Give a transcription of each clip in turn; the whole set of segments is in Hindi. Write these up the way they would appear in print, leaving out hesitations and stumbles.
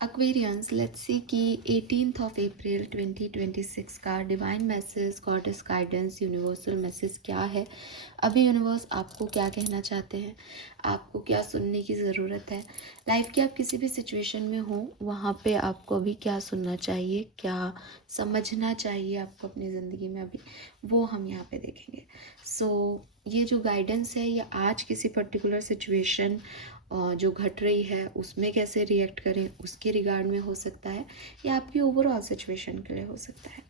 Aquarians, let's see कि 18th of April 2026 का divine message, goddess guidance, universal message क्या है। अभी यूनिवर्स आपको क्या कहना चाहते हैं, आपको क्या सुनने की ज़रूरत है। लाइफ की आप किसी भी सिचुएशन में हो वहाँ पे आपको अभी क्या सुनना चाहिए, क्या समझना चाहिए आपको अपनी ज़िंदगी में अभी, वो हम यहाँ पे देखेंगे। ये जो गाइडेंस है ये आज किसी पर्टिकुलर सिचुएशन जो घट रही है उसमें कैसे रिएक्ट करें उसके रिगार्ड में हो सकता है, या आपकी ओवरऑल सिचुएशन के लिए हो सकता है।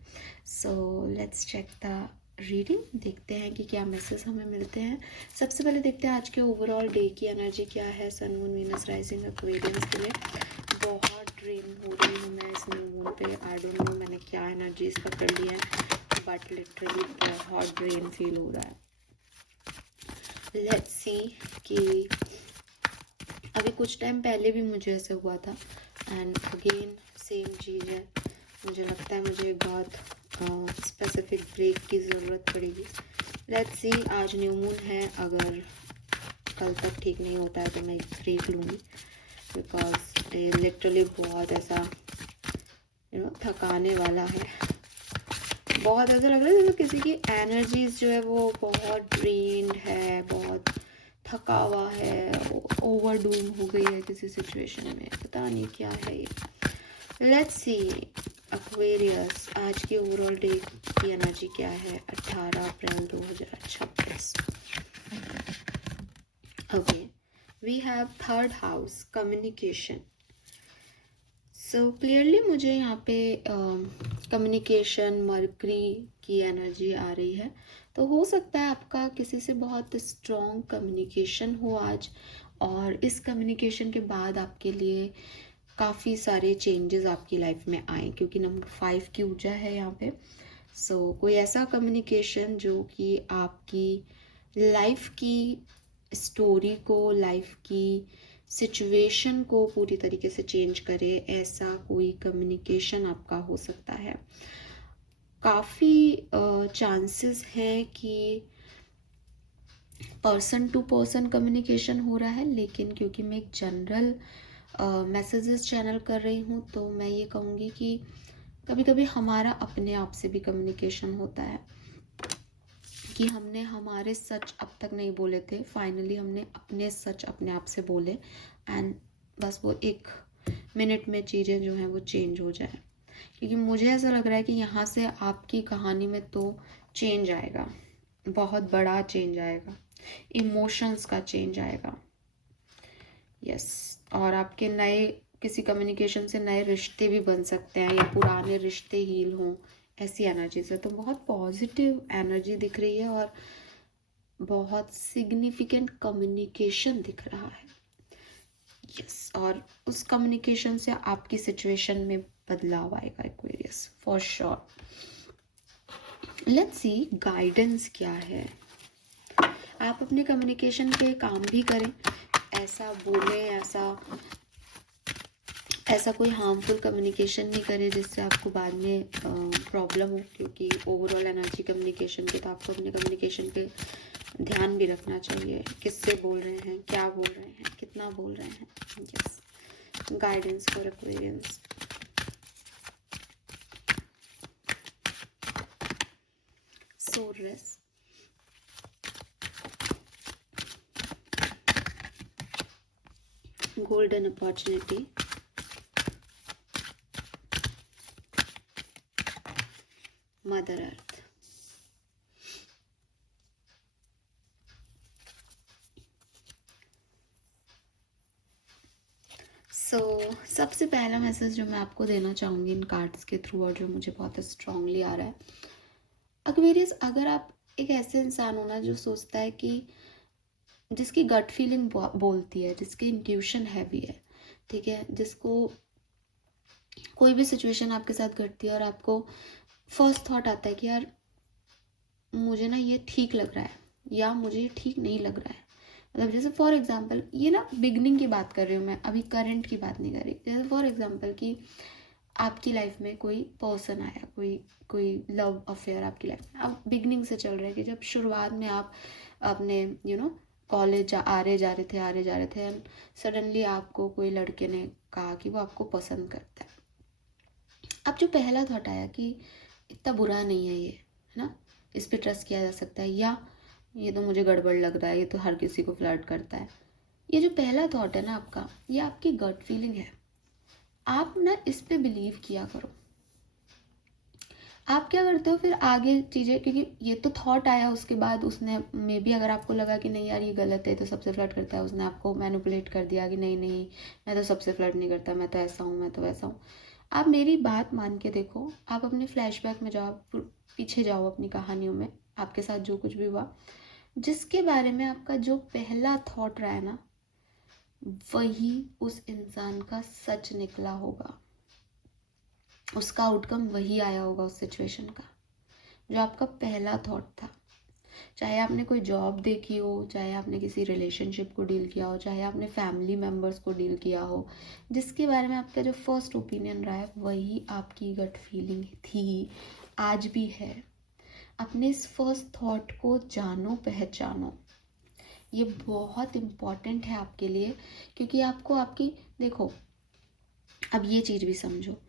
लेट्स चेक द रीडिंग, देखते हैं कि क्या मैसेज हमें मिलते हैं। सबसे पहले देखते हैं आज के ओवरऑल डे की एनर्जी क्या है। सन, मून, वीनस, राइजिंग एक्वेरियंस के लिए बहुत ड्रेन हो रही हूँ मैं इस न्यू मून पे। आई डोंट नो मैंने क्या एनर्जीज पकड़ ली है, बट लिटरली बहुत ड्रेन फील हो रहा है। लेट्स सी कि अभी कुछ टाइम पहले भी मुझे ऐसे हुआ था एंड अगेन सेम चीज़ है। मुझे लगता है मुझे बहुत स्पेसिफिक ब्रेक की ज़रूरत पड़ेगी। लेट्स सी, आज न्यू मून है, अगर कल तक ठीक नहीं होता है तो मैं एक ब्रेक लूँगी, बिकॉज ये लिटरली बहुत ऐसा थकाने वाला है। बहुत ऐसा लग रहा है जैसे किसी की एनर्जीज जो है वो बहुत ड्रेन्ड है, बहुत थका हुआ है, ओवर डूइंग हो गई है किसी सिचुएशन में, पता नहीं क्या है ये। लेट्स सी एक्वेरियस, आज की ओवरऑल डे की एनर्जी क्या है 18 April 2026। Okay, we have third house, communication. So clearly मुझे यहाँ पे कम्युनिकेशन, मर्करी की एनर्जी आ रही है। तो हो सकता है आपका किसी से बहुत स्ट्रॉन्ग कम्युनिकेशन हो आज, और इस कम्युनिकेशन के बाद आपके लिए काफ़ी सारे चेंजेस आपकी लाइफ में आए, क्योंकि नंबर 5 की ऊर्जा है यहाँ पे। कोई ऐसा कम्युनिकेशन जो कि आपकी लाइफ की स्टोरी को, लाइफ की सिचुएशन को पूरी तरीके से चेंज करे, ऐसा कोई कम्युनिकेशन आपका हो सकता है। काफ़ी चांसेस हैं कि पर्सन टू पर्सन कम्युनिकेशन हो रहा है, लेकिन क्योंकि मैं एक जनरल मैसेजेस चैनल कर रही हूँ तो मैं ये कहूँगी कि कभी कभी हमारा अपने आप से भी कम्युनिकेशन होता है कि हमने हमारे सच अब तक नहीं बोले थे, फाइनली हमने अपने सच अपने आप से बोले, एंड बस वो 1 मिनट में चीज़ें जो हैं वो चेंज हो जाए। क्योंकि मुझे ऐसा लग रहा है कि यहाँ से आपकी कहानी में तो चेंज आएगा, बहुत बड़ा चेंज आएगा, इमोशंस का चेंज आएगा। यस, और आपके नए किसी कम्युनिकेशन से नए रिश्ते भी बन सकते हैं, या पुराने रिश्ते हील हों, ऐसी एनर्जी से। तो बहुत पॉजिटिव एनर्जी दिख रही है और बहुत सिग्निफिकेंट कम्युनिकेशन दिख रहा है। यस, और उस कम्युनिकेशन से आपकी सिचुएशन में बदलाव आएगा Aquarius, for sure. Let's see guidance क्या है। आप अपने कम्युनिकेशन पे काम भी करें, ऐसा बोलें, ऐसा कोई हार्मफुल कम्युनिकेशन नहीं करें जिससे आपको बाद में प्रॉब्लम हो, क्योंकि ओवरऑल एनर्जी कम्युनिकेशन के, तो आपको अपने कम्युनिकेशन पे ध्यान भी रखना चाहिए, किससे बोल रहे हैं, क्या बोल रहे हैं, कितना बोल रहे हैं। Yes, guidance for Aquarians. सोरस, golden opportunity, मदर अर्थ। सबसे पहला मैसेज जो मैं आपको देना चाहूँगी इन कार्ड्स के थ्रू, और जो मुझे बहुत स्ट्रांगली आ रहा है, एक्वेरियस, अगर आप एक ऐसे इंसान हो ना जो सोचता है कि जिसकी गट फीलिंग बोलती है, जिसकी इंट्यूशन हैवी है, ठीक है, जिसको कोई भी सिचुएशन आपके साथ घटती है और आपको फर्स्ट थॉट आता है कि यार मुझे ना ये ठीक लग रहा है, या मुझे ये ठीक नहीं लग रहा है। मतलब जैसे फॉर एग्जांपल, ये ना बिगनिंग की बात कर रही हूँ मैं, अभी करंट की बात नहीं कर रही। जैसे फॉर एग्जांपल कि आपकी लाइफ में कोई पर्सन आया, कोई लव अफेयर आपकी लाइफ में अब बिगनिंग से चल रहा है, कि जब शुरुआत में आप अपने कॉलेज आ रहे जा रहे थे एंड सडनली आपको कोई लड़के ने कहा कि वो आपको पसंद करता है। अब जो पहला थॉट आया कि इतना बुरा नहीं है ये, है ना, इस पे ट्रस्ट किया जा सकता है, या ये तो मुझे गड़बड़ लग रहा है, ये तो हर किसी को फ्लर्ट करता है, ये जो पहला थॉट है ना आपका, ये आपकी गट फीलिंग है। आप ना इस पे बिलीव किया करो। आप क्या करते हो फिर आगे चीज़ें, क्योंकि ये तो थॉट आया, उसके बाद उसने मे बी अगर आपको लगा कि नहीं यार ये गलत है, तो सबसे फ्लर्ट करता है, उसने आपको मैनिपुलेट कर दिया कि नहीं नहीं मैं तो सबसे फ्लर्ट नहीं करता, मैं तो ऐसा हूँ, मैं तो वैसा हूँ। आप मेरी बात मान के देखो, आप अपने फ्लैशबैक में जाओ, पीछे जाओ अपनी कहानियों में, आपके साथ जो कुछ भी हुआ, जिसके बारे में आपका जो पहला थॉट रहा है ना, वही उस इंसान का सच निकला होगा, उसका आउटकम वही आया होगा उस सिचुएशन का, जो आपका पहला थॉट था। चाहे आपने कोई जॉब देखी हो, चाहे आपने किसी रिलेशनशिप को डील किया हो, चाहे आपने फैमिली मेम्बर्स को डील किया हो, जिसके बारे में आपका जो फर्स्ट ओपिनियन रहा है वही आपकी गट फीलिंग थी, आज भी है। अपने इस फर्स्ट थॉट को जानो, पहचानो, ये बहुत इम्पॉर्टेंट है आपके लिए, क्योंकि आपको आपकी, देखो अब ये चीज़ भी समझो,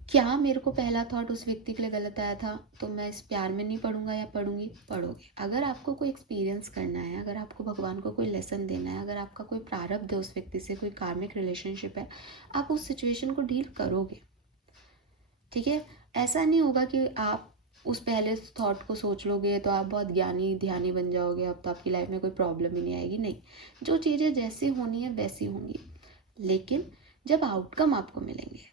क्या मेरे को पहला थॉट उस व्यक्ति के लिए गलत आया था तो मैं इस प्यार में नहीं पढ़ूंगा या पढ़ूंगी? पढ़ोगे। अगर आपको कोई एक्सपीरियंस करना है, अगर आपको भगवान को कोई लेसन देना है, अगर आपका कोई प्रारब्ध है उस व्यक्ति से, कोई कार्मिक रिलेशनशिप है, आप उस सिचुएशन को डील करोगे, ठीक है। ऐसा नहीं होगा कि आप उस पहले थॉट को सोच लोगे तो आप बहुत ज्ञानी ध्यानी बन जाओगे, अब तो आपकी लाइफ में कोई प्रॉब्लम ही नहीं आएगी। नहीं, जो चीज़ें जैसी होनी है वैसी होंगी, लेकिन जब आउटकम आपको मिलेंगे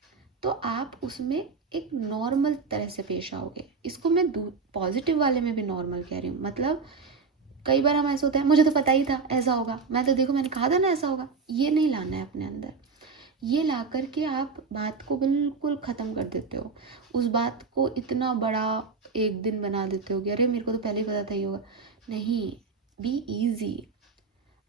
तो आप उसमें एक नॉर्मल तरह से पेश आओगे। इसको मैं पॉजिटिव वाले में भी नॉर्मल कह रही हूँ। मतलब कई बार हम ऐसा होता है, मुझे तो पता ही था ऐसा होगा, मैं तो देखो मैंने कहा था ना ऐसा होगा, ये नहीं लाना है अपने अंदर। ये ला करके आप बात को बिल्कुल ख़त्म कर देते हो, उस बात को इतना बड़ा एक दिन बना देते हो कि अरे मेरे को तो पहले ही पता था ये होगा। नहीं, बी ईजी।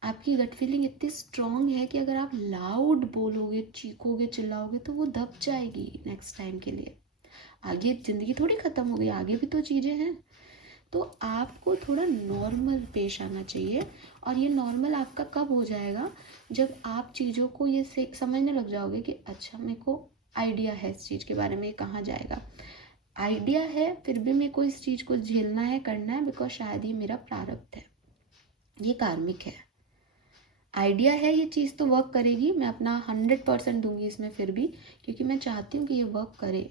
आपकी गट फीलिंग इतनी स्ट्रांग है कि अगर आप लाउड बोलोगे, चीखोगे, चिल्लाओगे तो वो दब जाएगी नेक्स्ट टाइम के लिए। आगे ज़िंदगी थोड़ी ख़त्म हो गई, आगे भी तो चीज़ें हैं। तो आपको थोड़ा नॉर्मल पेश आना चाहिए, और ये नॉर्मल आपका कब हो जाएगा, जब आप चीज़ों को ये समझने लग जाओगे कि अच्छा मेरे को आइडिया है इस चीज़ के बारे में, ये कहाँ जाएगा, आइडिया है, फिर भी मेरे को इस चीज़ को झेलना है, करना है, बिकॉज शायद ये मेरा प्रारब्ध है, ये कार्मिक है। आइडिया है ये चीज़ तो वर्क करेगी, मैं अपना 100% दूंगी इसमें फिर भी, क्योंकि मैं चाहती हूँ कि ये वर्क करे।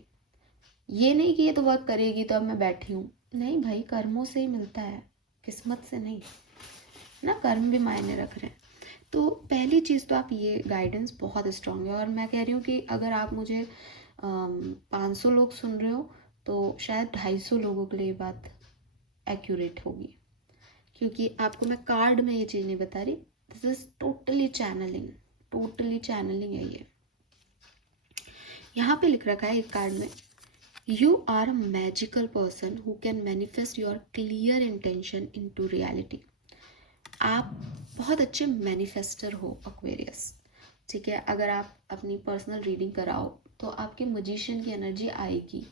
ये नहीं कि ये तो वर्क करेगी तो अब मैं बैठी हूँ, नहीं भाई, कर्मों से ही मिलता है, किस्मत से नहीं ना, कर्म भी मायने रख रहे हैं। तो पहली चीज़ तो आप, ये गाइडेंस बहुत स्ट्रांग है, और मैं कह रही हूँ कि अगर आप मुझे 500 लोग सुन रहे हो तो शायद 250 लोगों के लिए ये बात एक्यूरेट होगी, क्योंकि आपको मैं कार्ड में ये चीज़ नहीं बता रही, this is totally channelling, totally channelling है ये। यहाँ पे लिख रखा है एक कार्ड में, you are a magical person who can manifest your clear intention into reality. आप बहुत अच्छे मैनिफेस्टर हो एक्वेरियस, ठीक है। अगर आप अपनी पर्सनल रीडिंग कराओ तो आपके मजिशियन की एनर्जी आएगी,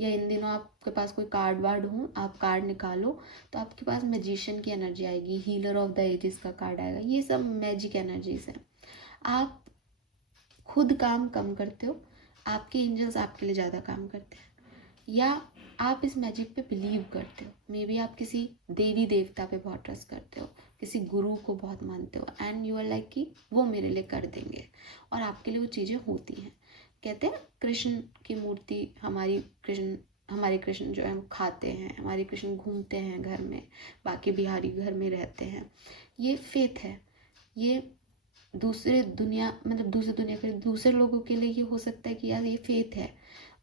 या इन दिनों आपके पास कोई कार्ड वार्ड हो, आप कार्ड निकालो तो आपके पास मैजिशियन की एनर्जी आएगी, हीलर ऑफ द एजेस का कार्ड आएगा, ये सब मैजिक एनर्जीज हैं। आप खुद काम कम करते हो, आपके एंजल्स आपके लिए ज़्यादा काम करते हैं, या आप इस मैजिक पे बिलीव करते हो, मे बी आप किसी देवी देवता पे बहुत ट्रस्ट करते हो, किसी गुरु को बहुत मानते हो, एंड यू आर लाइक कि वो मेरे लिए कर देंगे, और आपके लिए वो चीज़ें होती हैं। कहते हैं कृष्ण की मूर्ति, हमारे कृष्ण जो है हम खाते हैं, हमारे कृष्ण घूमते हैं घर में, बाकी बिहारी घर में रहते हैं, ये फेथ है। ये दूसरे दुनिया, मतलब दूसरे दुनिया के दूसरे लोगों के लिए ये हो सकता है कि यार ये फेथ है,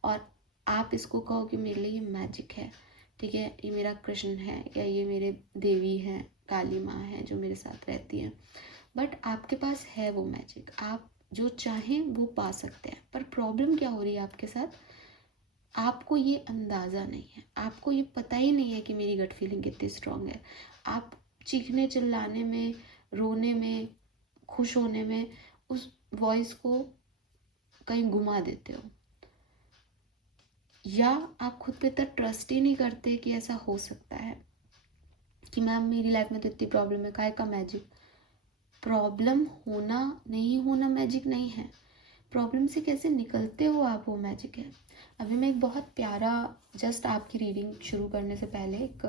और आप इसको कहो कि मेरे लिए ये मैजिक है, ठीक है, ये मेरा कृष्ण है, या ये मेरे देवी हैं, काली माँ है जो मेरे साथ रहती हैं, बट आपके पास है वो मैजिक, आप जो चाहें वो पा सकते हैं। पर प्रॉब्लम क्या हो रही है आपके साथ, आपको ये अंदाज़ा नहीं है, आपको ये पता ही नहीं है कि मेरी गट फीलिंग कितनी स्ट्रांग है। आप चीखने चिल्लाने में, रोने में, खुश होने में उस वॉइस को कहीं घुमा देते हो, या आप खुद पे इतना ट्रस्ट ही नहीं करते कि ऐसा हो सकता है। कि मैम मेरी लाइफ में तो इतनी प्रॉब्लम है, काहे का मैजिक। प्रॉब्लम होना नहीं होना मैजिक नहीं है, प्रॉब्लम से कैसे निकलते हो आप, वो मैजिक है। अभी मैं एक बहुत प्यारा, जस्ट आपकी रीडिंग शुरू करने से पहले एक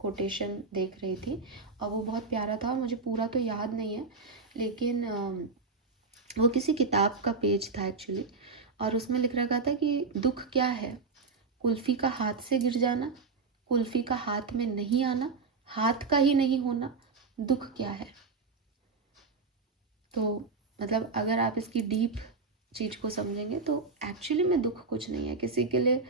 कोटेशन देख रही थी और वो बहुत प्यारा था, मुझे पूरा तो याद नहीं है, लेकिन वो किसी किताब का पेज था एक्चुअली, और उसमें लिख रखा था कि दुख क्या है, कुल्फ़ी का हाथ से गिर जाना, कुल्फ़ी का हाथ में नहीं आना, हाथ का ही नहीं होना, दुख क्या है। तो मतलब अगर आप इसकी डीप चीज़ को समझेंगे तो एक्चुअली में दुख कुछ नहीं है। किसी के लिए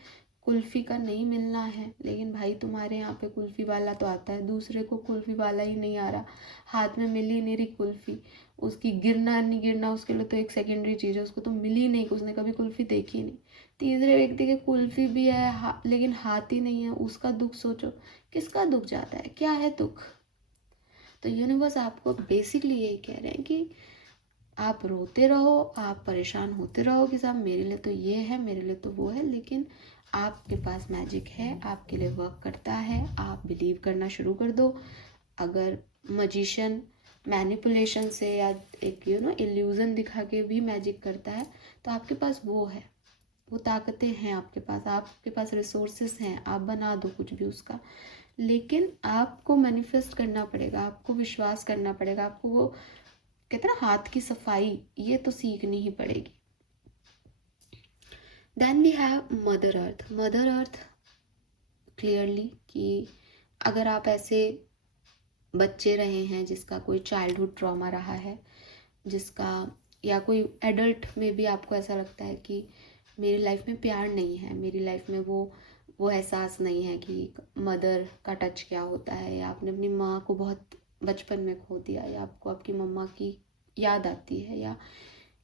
कुल्फ़ी का नहीं मिलना है, लेकिन भाई तुम्हारे यहाँ पे कुल्फ़ी वाला तो आता है, दूसरे को कुल्फ़ी वाला ही नहीं आ रहा, हाथ में मिली नहीं रही कुल्फ़ी, उसकी गिरना नहीं गिरना उसके लिए तो एक सेकेंडरी चीज़ है, उसको तो मिली नहीं, उसने कभी कुल्फ़ी देखी नहीं। तीसरे व्यक्ति के कुल्फ़ी भी है लेकिन हाथ ही नहीं है, उसका दुख सोचो, किसका दुख जाता है, क्या है दुख। तो यूनिवर्स आपको बेसिकली यही कह रहे हैं कि आप रोते रहो, आप परेशान होते रहो कि साहब मेरे लिए तो ये है, मेरे लिए तो वो है, लेकिन आपके पास मैजिक है, आपके लिए वर्क करता है, आप बिलीव करना शुरू कर दो। अगर मजिशियन मैनिपुलेशन से या एक इल्यूज़न दिखा के भी मैजिक करता है तो आपके पास वो है, वो ताकतें हैं आपके पास रिसोर्सेस हैं, आप बना दो कुछ भी उसका। लेकिन आपको मैनिफेस्ट करना पड़ेगा, आपको विश्वास करना पड़ेगा, आपको वो कहते हैं ना हाथ की सफाई, ये तो सीखनी ही पड़ेगी। Then we have mother earth. Mother earth clearly कि अगर आप ऐसे बच्चे रहे हैं जिसका कोई चाइल्डहुड ट्रॉमा रहा है, जिसका या कोई एडल्ट में भी आपको ऐसा लगता है कि मेरी लाइफ में प्यार नहीं है, मेरी लाइफ में वो एहसास नहीं है कि मदर का टच क्या होता है, या आपने अपनी माँ को बहुत बचपन में खो दिया, या आपको आपकी मम्मा की याद आती है, या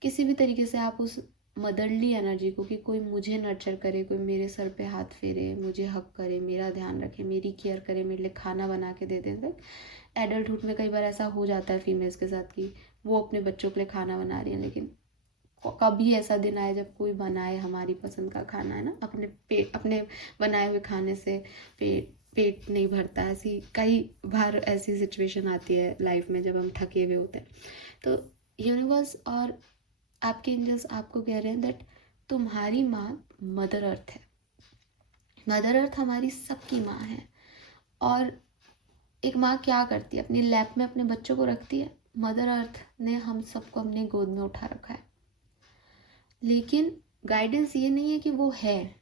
किसी भी तरीके से आप उस मदरली एनर्जी को कि कोई मुझे नर्चर करे, कोई मेरे सर पे हाथ फेरे, मुझे हक करे, मेरा ध्यान रखे, मेरी केयर करे, मेरे लिए खाना बना के दे दे। एडल्टहुड में कई बार ऐसा हो जाता है फीमेल्स के साथ कि वो अपने बच्चों के लिए खाना बना रही हैं, लेकिन कभी ऐसा दिन आए जब कोई बनाए हमारी पसंद का खाना, है ना, अपने बनाए हुए खाने से पेट नहीं भरता। ऐसी कई बार ऐसी सिचुएशन आती है लाइफ में जब हम थके हुए होते हैं। तो यूनिवर्स और आपके एंजल्स आपको कह रहे हैं दैट तुम्हारी माँ मदर अर्थ है। मदर अर्थ हमारी सबकी माँ है। और एक माँ क्या करती है, अपनी लैप में अपने बच्चों को रखती है। मदर अर्थ ने हम सबको अपने गोद में उठा रखा है, लेकिन गाइडेंस ये नहीं है कि वो है,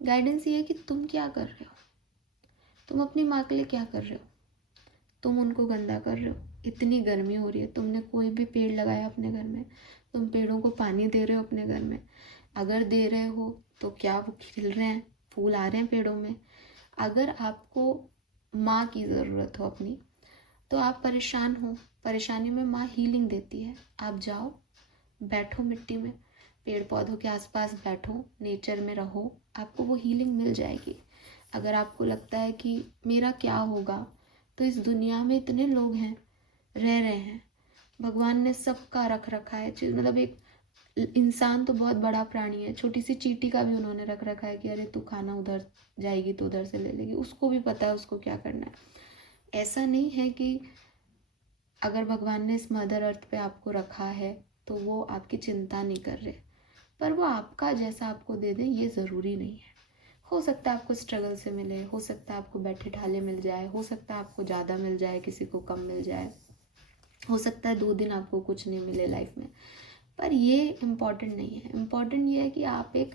गाइडेंस ये है कि तुम क्या कर रहे हो, तुम अपनी माँ के लिए क्या कर रहे हो। तुम उनको गंदा कर रहे हो, इतनी गर्मी हो रही है, तुमने कोई भी पेड़ लगाया अपने घर में, तुम पेड़ों को पानी दे रहे हो अपने घर में, अगर दे रहे हो तो क्या वो खिल रहे हैं, फूल आ रहे हैं पेड़ों में। अगर आपको माँ की ज़रूरत हो अपनी, तो आप परेशान हो, परेशानी में माँ हीलिंग देती है। आप जाओ, बैठो मिट्टी में, पेड़ पौधों के आसपास बैठो, नेचर में रहो, आपको वो हीलिंग मिल जाएगी। अगर आपको लगता है कि मेरा क्या होगा, तो इस दुनिया में इतने लोग हैं, रह रहे हैं, भगवान ने सबका रख रखा है। मतलब एक इंसान तो बहुत बड़ा प्राणी है, छोटी सी चींटी का भी उन्होंने रख रखा है कि अरे तू खाना उधर जाएगी तो उधर से ले लेगी, उसको भी पता है उसको क्या करना है। ऐसा नहीं है कि अगर भगवान ने इस मदर अर्थ पे आपको रखा है तो वो आपकी चिंता नहीं कर रहे, पर वो आपका जैसा आपको दे दें ये ज़रूरी नहीं है। हो सकता है आपको स्ट्रगल से मिले, हो सकता है आपको बैठे ठाले मिल जाए, हो सकता है आपको ज़्यादा मिल जाए, किसी को कम मिल जाए, हो सकता है 2 दिन आपको कुछ नहीं मिले लाइफ में, पर ये इम्पॉर्टेंट नहीं है। इम्पॉर्टेंट ये है कि आप एक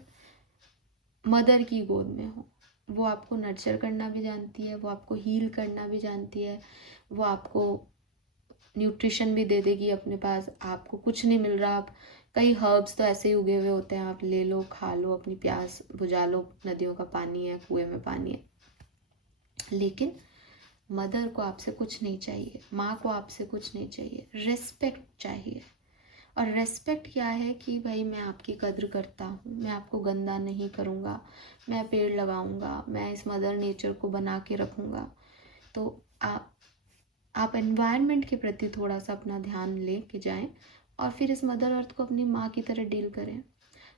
मदर की गोद में हो, वो आपको नर्चर करना भी जानती है, वो आपको हील करना भी जानती है, वो आपको न्यूट्रिशन भी दे देगी अपने पास। आपको कुछ नहीं मिल रहा, आप कई हर्ब्स तो ऐसे ही उगे हुए होते हैं, आप ले लो, खा लो, अपनी प्यास बुझा लो, नदियों का पानी है, कुएं में पानी है। लेकिन मदर को आपसे कुछ नहीं चाहिए, माँ को आपसे कुछ नहीं चाहिए, रिस्पेक्ट चाहिए। और रेस्पेक्ट क्या है कि भाई मैं आपकी कद्र करता हूँ, मैं आपको गंदा नहीं करूँगा, मैं पेड़ लगाऊँगा, मैं इस मदर नेचर को बना के रखूँगा। तो आप एनवायरनमेंट के प्रति थोड़ा सा अपना ध्यान ले के जाएं और फिर इस मदर अर्थ को अपनी माँ की तरह डील करें।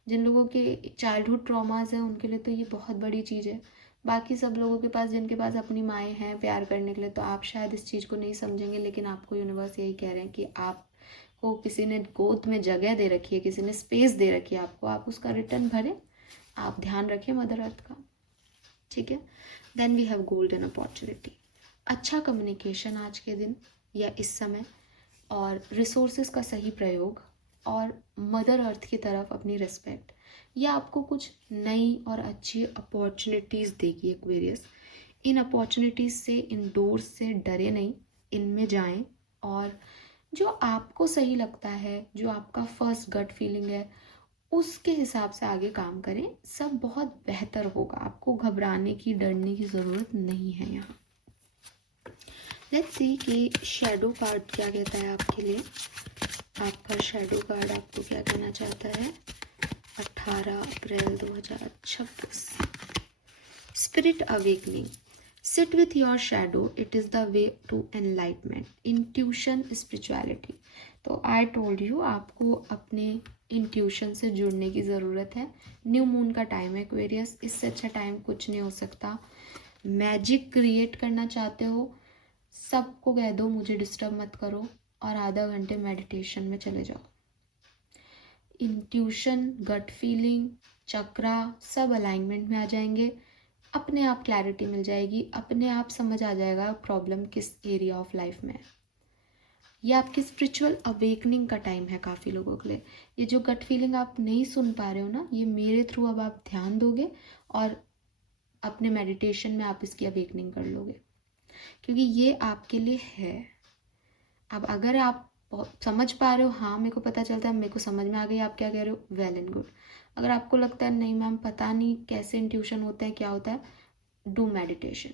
जिन लोगों के चाइल्डहुड ट्रॉमास हैं उनके लिए तो ये बहुत बड़ी चीज़ है। बाकी सब लोगों के पास, जिनके पास अपनी माएँ हैं प्यार करने के लिए, तो आप शायद इस चीज़ को नहीं समझेंगे, लेकिन आपको यूनिवर्स यही कह रहे हैं कि आपको किसी ने गोद में जगह दे रखी है, किसी ने स्पेस दे रखी है आपको, आप उसका रिटर्न भरें। आप ध्यान रखें मदर अर्थ का, ठीक है। Then we have golden opportunity, अच्छा कम्युनिकेशन आज के दिन या इस समय, और रिसोर्सेज का सही प्रयोग, और मदर अर्थ की तरफ अपनी रिस्पेक्ट। यह आपको कुछ नई और अच्छी अपॉर्चुनिटीज़ देगी एक्वेरियस। इन अपॉर्चुनिटीज़ से, इन डोर्स से डरे नहीं, इनमें जाएं, और जो आपको सही लगता है, जो आपका फर्स्ट गट फीलिंग है, उसके हिसाब से आगे काम करें। सब बहुत बेहतर होगा, आपको घबराने की, डरने की ज़रूरत नहीं है यहाँ। लेट्स सी कि शैडो कार्ड क्या कहता है आपके लिए। आपका शैडो कार्ड आपको क्या कहना चाहता है 18 April 2026। Spirit awakening, sit with your shadow, it is the way to enlightenment, intuition, spirituality. तो आई टोल्ड यू, आपको अपने इंट्यूशन से जुड़ने की ज़रूरत है। न्यू मून का टाइम है एक्वेरियस, इससे अच्छा टाइम कुछ नहीं हो सकता। मैजिक क्रिएट करना चाहते हो, सबको कह दो मुझे डिस्टर्ब मत करो, और आधा घंटे मेडिटेशन में चले जाओ। इंट्यूशन, गट फीलिंग, चक्रा सब अलाइनमेंट में आ जाएंगे, अपने आप क्लैरिटी मिल जाएगी, अपने आप समझ आ जाएगा प्रॉब्लम किस एरिया ऑफ लाइफ में है। ये आपकी स्पिरिचुअल अवेकनिंग का टाइम है काफ़ी लोगों के लिए। ये जो गट फीलिंग आप नहीं सुन पा रहे हो ना, ये मेरे थ्रू अब आप ध्यान दोगे और अपने मेडिटेशन में आप इसकी अवेकनिंग कर लोगे, क्योंकि ये आपके लिए है। अब अगर आप समझ पा रहे हो, हाँ मेरे को पता चलता है, मेरे को समझ में आ गई आप क्या कह रहे हो, वेल एंड गुड। अगर आपको लगता है नहीं मैम पता नहीं कैसे इंट्यूशन होता है, क्या होता है, डू मेडिटेशन।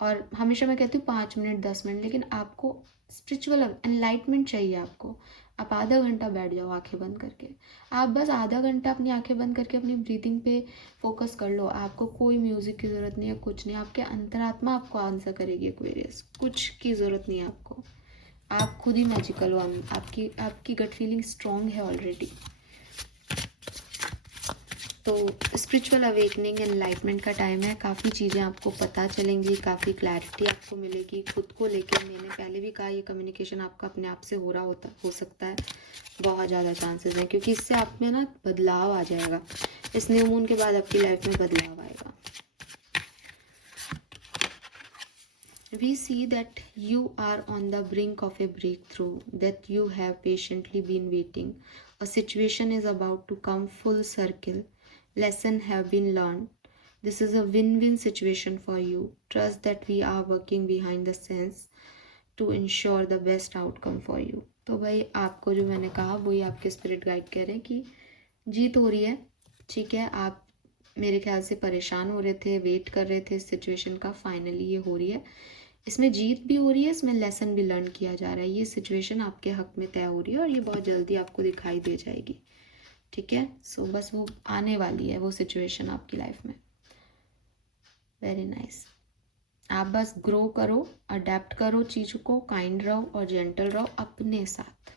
और हमेशा मैं कहती हूँ 5 मिनट 10 मिनट, लेकिन आपको स्पिरिचुअल एनलाइटमेंट चाहिए आपको। आप आधा घंटा बैठ जाओ आंखें बंद करके, आप बस आधा घंटा अपनी आंखें बंद करके अपनी ब्रीथिंग पे फोकस कर लो। आपको कोई म्यूजिक की ज़रूरत नहीं है, कुछ नहीं, आपके अंतरात्मा आपको आंसर करेगी एक्वेरियस, कुछ की ज़रूरत नहीं है आपको। आप खुद ही मैजिकल हो, आपकी गट फीलिंग स्ट्रॉन्ग है ऑलरेडी। तो स्पिरिचुअल अवेकनिंग एनलाइटमेंट का टाइम है, काफ़ी चीज़ें आपको पता चलेंगी, काफ़ी क्लैरिटी आपको मिलेगी खुद को लेकर। मैंने पहले भी कहा, ये कम्युनिकेशन आपका अपने आप से हो सकता है, बहुत ज़्यादा चांसेस हैं, क्योंकि इससे आप में ना बदलाव आ जाएगा। इस न्यू मून के बाद आपकी लाइफ में बदलाव आएगा। We see that you are on the brink of a breakthrough that you have patiently been waiting. A situation is about to come full circle. Lessons have been learned. This is a win-win situation for you. Trust that we are working behind the scenes to ensure the best outcome for you. तो भाई आपको जो मैंने कहा वही आपके स्पिरिट गाइड कह रहे हैं कि जीत हो रही है, ठीक है। आप मेरे ख्याल से परेशान हो रहे थे, वेट कर रहे थे इस सिचुएशन का, फाइनली ये हो रही है। इसमें जीत भी हो रही है, इसमें लेसन भी लर्न किया जा रहा है। ये सिचुएशन आपके हक में तय हो रही है और ये बहुत जल्दी आपको दिखाई दे जाएगी, ठीक है। सो बस वो आने वाली है वो सिचुएशन आपकी लाइफ में। Very nice. आप बस ग्रो करो, अडेप्ट करो चीज़ों को, काइंड रहो और जेंटल रहो अपने साथ।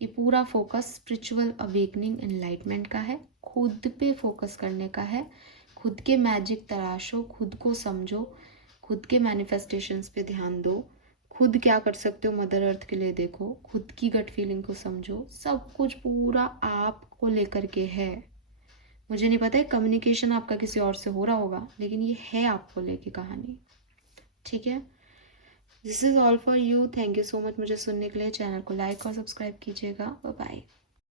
ये पूरा फोकस स्पिरिचुअल अवेकनिंग एनलाइटमेंट का है, खुद पे फोकस करने का है। खुद के मैजिक तलाशो, खुद को समझो, खुद के मैनिफेस्टेशंस पे ध्यान दो, खुद क्या कर सकते हो मदर अर्थ के लिए देखो, खुद की गट फीलिंग को समझो। सब कुछ पूरा आपको लेकर के है। मुझे नहीं पता है कम्युनिकेशन आपका किसी और से हो रहा होगा, लेकिन ये है आपको लेके कहानी, ठीक है। This is all for you. Thank you so much मुझे सुनने के लिए। चैनल को लाइक और सब्सक्राइब कीजिएगा। Bye bye.